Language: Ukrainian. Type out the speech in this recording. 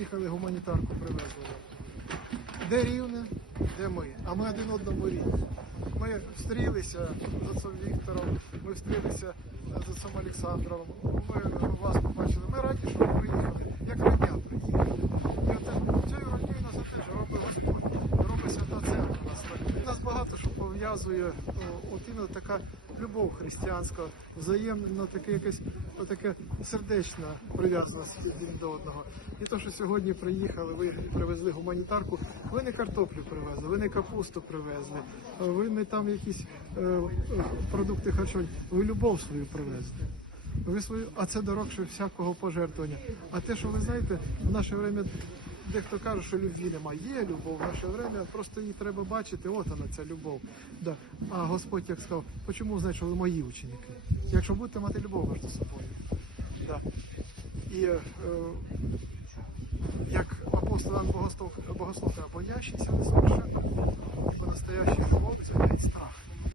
приїхали, гуманітарку привезли. Де рівне, де ми. А ми один одному рівні. Ми встрілися з отцом Віктором, ми встрілися з отцом Олександром. Ми вас побачили. Ми раді, що ви приїхали. Як рання приїхали. Багато що пов'язує. От іменно така любов християнська, взаємно таке якесь отаке сердечна прив'язаність один до одного. І то, що сьогодні приїхали, ви привезли гуманітарку, ви не картоплю привезли, ви не капусту привезли, ви не там якісь е, е, продукти харчування, ви любов свою привезли. Ви свою, а це дорогше всякого пожертвування. А те, що ви знаєте, в наше время дехто каже, що любві немає. Є любов в наше время, просто її треба бачити. От вона ця любов. Да. А Господь як сказав, почому знає, що ви мої ученики? Якщо будете мати любов між собою. Да. І е, як апостол Іван Богослов, Богослов каже, боящийся не совершенно, бо настоящий любов це страх.